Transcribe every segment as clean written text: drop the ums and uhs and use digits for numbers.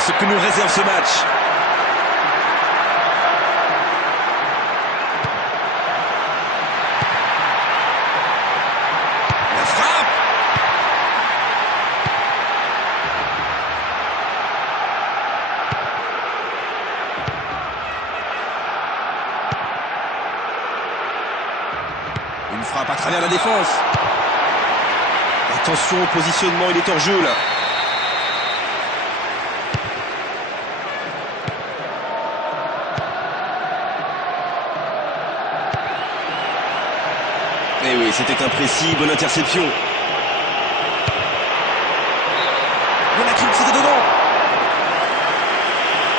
ce que nous réserve ce match. La frappe. Une frappe à travers la défense. Attention au positionnement, il est hors jeu là. Eh oui, c'était imprécis, bonne interception. Voilà qui c'était dedans.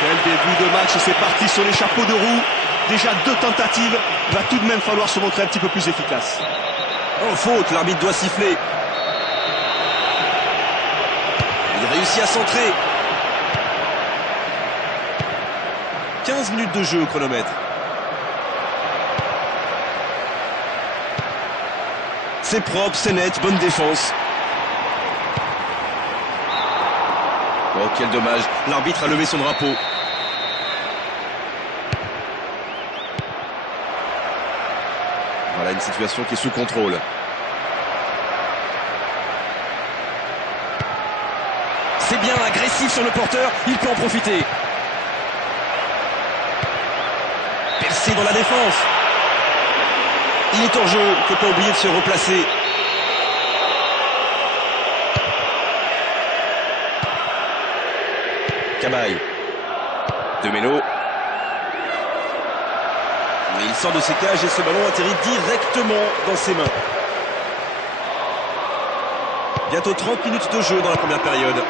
Quel début de match, c'est parti sur les chapeaux de roue. Déjà 2 tentatives, il va tout de même falloir se montrer un petit peu plus efficace. En faute, l'arbitre doit siffler. Il réussit à centrer. 15 minutes de jeu au chronomètre. C'est propre, c'est net, bonne défense. Oh, quel dommage. L'arbitre a levé son drapeau. Voilà une situation qui est sous contrôle. C'est bien, agressif sur le porteur, il peut en profiter. Percé dans la défense. Il est hors jeu, il ne faut pas oublier de se replacer. Cabaye. De Melo. Mais il sort de ses cages et ce ballon atterrit directement dans ses mains. Bientôt 30 minutes de jeu dans la première période.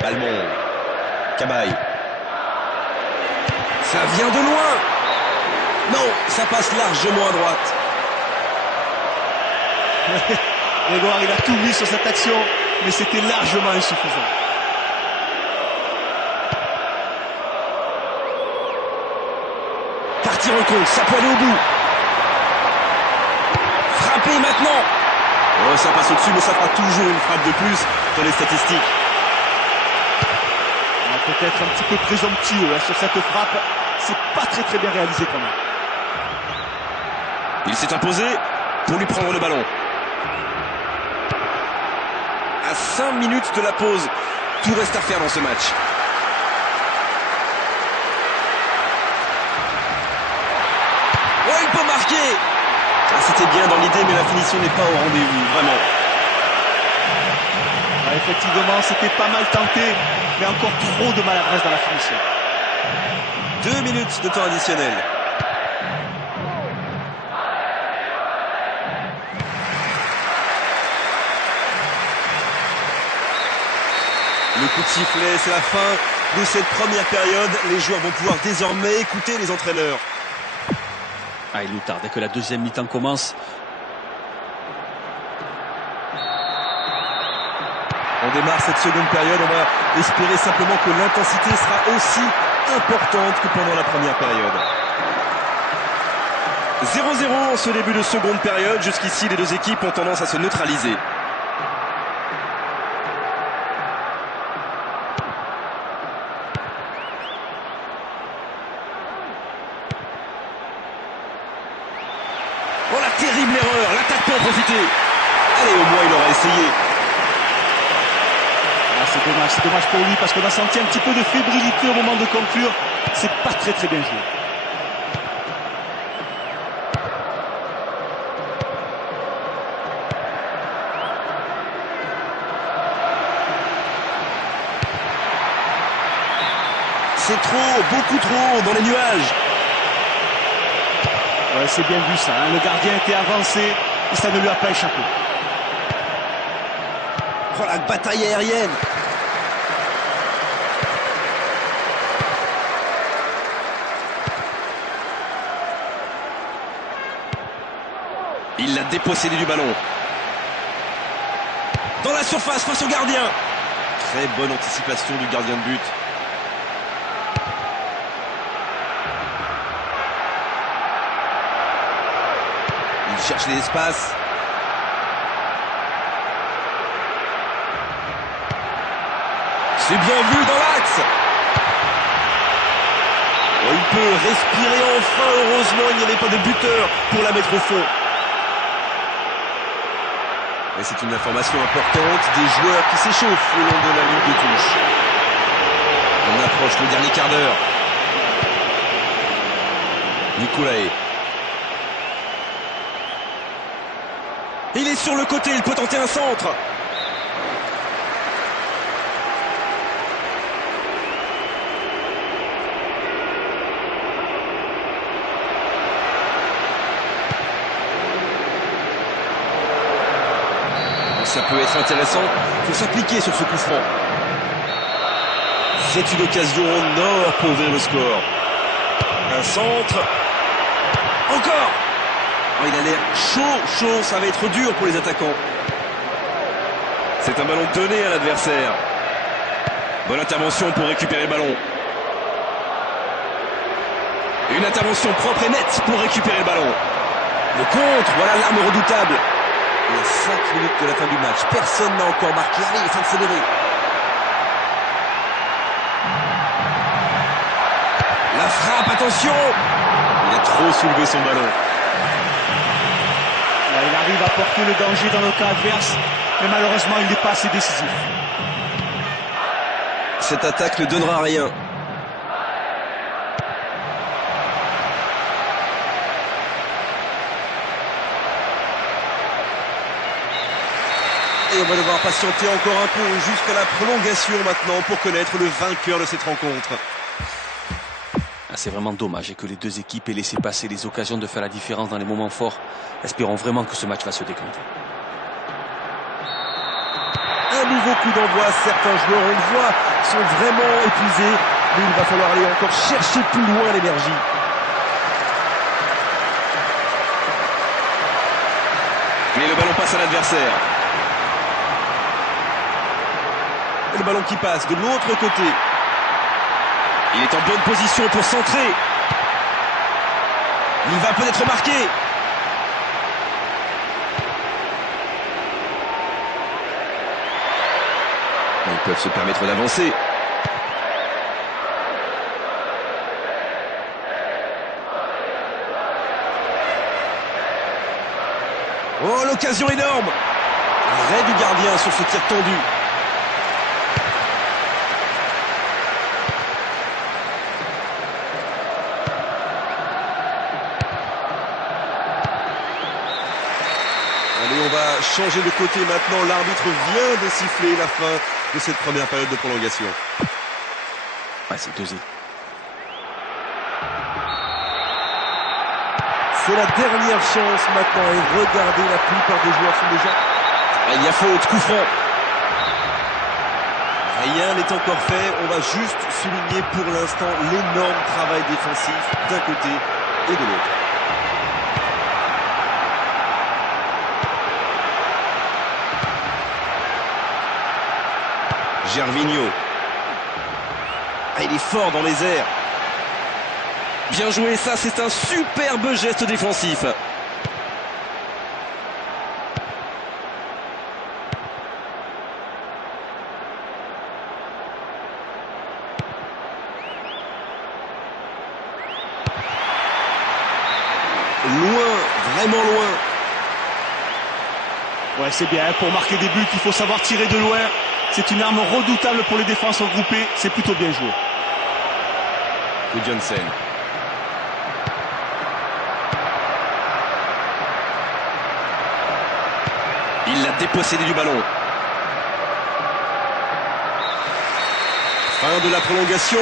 Balmont. Cabaye. Ça vient de loin. Non, ça passe largement à droite. Grégoire, il a tout mis sur cette action, mais c'était largement insuffisant. Partir en compte, ça peut aller au bout. Frapper maintenant. Oh, ça passe au-dessus, mais ça fera toujours une frappe de plus dans les statistiques. Peut-être un petit peu présomptueux sur cette frappe. C'est pas très bien réalisé quand même. Il s'est imposé pour lui prendre le ballon. À 5 minutes de la pause, tout reste à faire dans ce match. Oh, il peut marquer. Ah, c'était bien dans l'idée, mais la finition n'est pas au rendez-vous, vraiment. Ah, effectivement, c'était pas mal tenté, mais encore trop de maladresse dans la finition. 2 minutes de temps additionnel. Le coup de sifflet, c'est la fin de cette première période. Les joueurs vont pouvoir désormais écouter les entraîneurs. Ah, il nous tarde que la deuxième mi-temps commence. On démarre cette seconde période, on va espérer simplement que l'intensité sera aussi importante que pendant la première période. 0-0 en ce début de seconde période. Jusqu'ici, les deux équipes ont tendance à se neutraliser. Oh, la terrible erreur, l'attaque peut en profiter. Allez, au moins il aura essayé. Ah, c'est dommage pour lui parce qu'on a senti un petit peu de fébrilité au moment de conclure. C'est pas très bien joué. C'est trop, beaucoup trop, dans les nuages. Ouais, c'est bien vu ça, hein. Le gardien était avancé et ça ne lui a pas échappé. Oh, la bataille aérienne. Il l'a dépossédé du ballon. Dans la surface face au gardien. Très bonne anticipation du gardien de but. Il cherche les espaces. C'est bien vu dans l'axe. Oh, il peut respirer enfin, heureusement il n'y avait pas de buteur pour la mettre au fond. Et c'est une information importante, des joueurs qui s'échauffent le long de la ligne de touche. On approche le dernier quart d'heure. Nicolae. Il est sur le côté, il peut tenter un centre. Ça peut être intéressant, il faut s'appliquer sur ce coup franc. C'est une occasion en or pour ouvrir le score. Un centre. Encore. Oh, il a l'air chaud, ça va être dur pour les attaquants. C'est un ballon donné à l'adversaire. Bonne intervention pour récupérer le ballon. Une intervention propre et nette pour récupérer le ballon. Le contre, voilà l'arme redoutable. Il y a 5 minutes de la fin du match. Personne n'a encore marqué. Allez, il faut accélérer. La frappe, attention. Il a trop soulevé son ballon. Là, il arrive à porter le danger dans le cas adverse, mais malheureusement, il n'est pas assez décisif. Cette attaque ne donnera rien. Et on va devoir patienter encore un peu jusqu'à la prolongation maintenant pour connaître le vainqueur de cette rencontre. C'est vraiment dommage que les deux équipes aient laissé passer les occasions de faire la différence dans les moments forts. Espérons vraiment que ce match va se décanter. Un nouveau coup d'envoi, certains joueurs, on le voit, sont vraiment épuisés, mais il va falloir aller encore chercher plus loin l'énergie. Mais le ballon passe à l'adversaire. Et le ballon qui passe de l'autre côté. Il est en bonne position pour centrer. Il va peut-être marquer. Ils peuvent se permettre d'avancer. Oh, l'occasion énorme. Arrêt du gardien sur ce tir tendu. Allez, on va changer de côté maintenant. L'arbitre vient de siffler la fin de cette première période de prolongation. Ouais, c'est 2-0. C'est la dernière chance maintenant. Et regardez, la plupart des joueurs sont déjà... Ah, il y a faute, coup franc. Rien n'est encore fait. On va juste souligner pour l'instant l'énorme travail défensif d'un côté et de l'autre. Gervinho. Ah, il est fort dans les airs. Bien joué, ça c'est un superbe geste défensif. Loin, vraiment loin. Ouais, c'est bien, pour marquer des buts, il faut savoir tirer de loin. C'est une arme redoutable pour les défenses regroupées, c'est plutôt bien joué. Johnson. Il l'a dépossédé du ballon. Fin de la prolongation.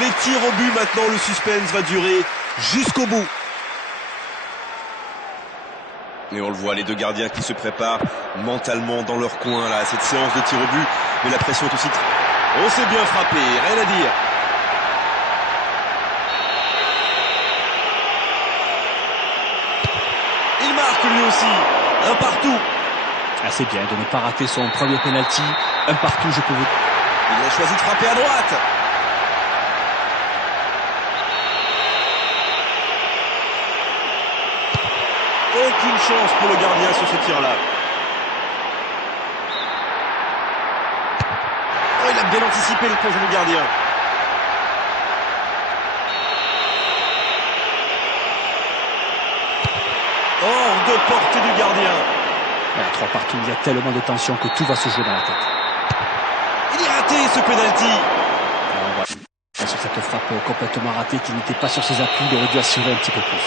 Les tirs au but maintenant, le suspense va durer jusqu'au bout. Et on le voit, les deux gardiens qui se préparent mentalement dans leur coin là, à cette séance de tir au but. Mais la pression est aussi... Oh, c'est bien frappé, rien à dire. Il marque lui aussi. Un partout. Ah, c'est bien de ne pas rater son premier penalty. Un partout, je peux vous... Il a choisi de frapper à droite. Aucune chance pour le gardien sur ce tir-là. Oh, il a bien anticipé le plongeon du gardien. Hors de portée du gardien. À 3 partout, il y a tellement de tension que tout va se jouer dans la tête. Il est raté ce penalty. Sur cette frappe complètement ratée, qui n'était pas sur ses appuis, il aurait dû assurer un petit peu plus.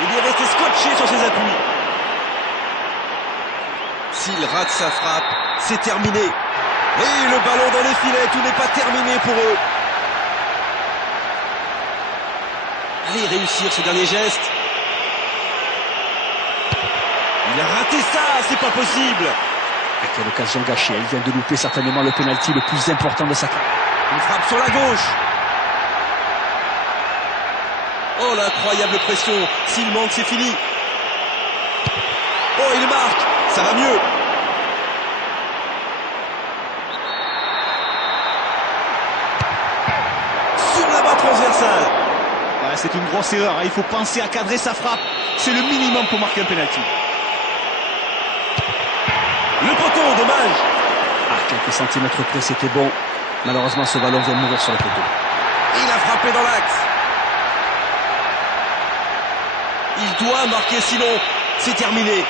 Il est resté scotché sur ses appuis. S'il rate sa frappe, c'est terminé. Et le ballon dans les filets, tout n'est pas terminé pour eux. Allez réussir ce dernier geste. Il a raté ça, c'est pas possible. Quelle occasion gâchée, il vient de louper certainement le penalty le plus important de sa carrière. Une frappe sur la gauche. Oh l'incroyable pression. S'il manque, c'est fini. Oh il marque. Ça va mieux. Sur la barre transversale. Ouais, c'est une grosse erreur, hein. Il faut penser à cadrer sa frappe. C'est le minimum pour marquer un penalty. Le poteau, dommage. Quelques centimètres près, c'était bon. Malheureusement, ce ballon vient mourir sur le poteau. Il a frappé dans l'axe. Il doit marquer, sinon c'est terminé.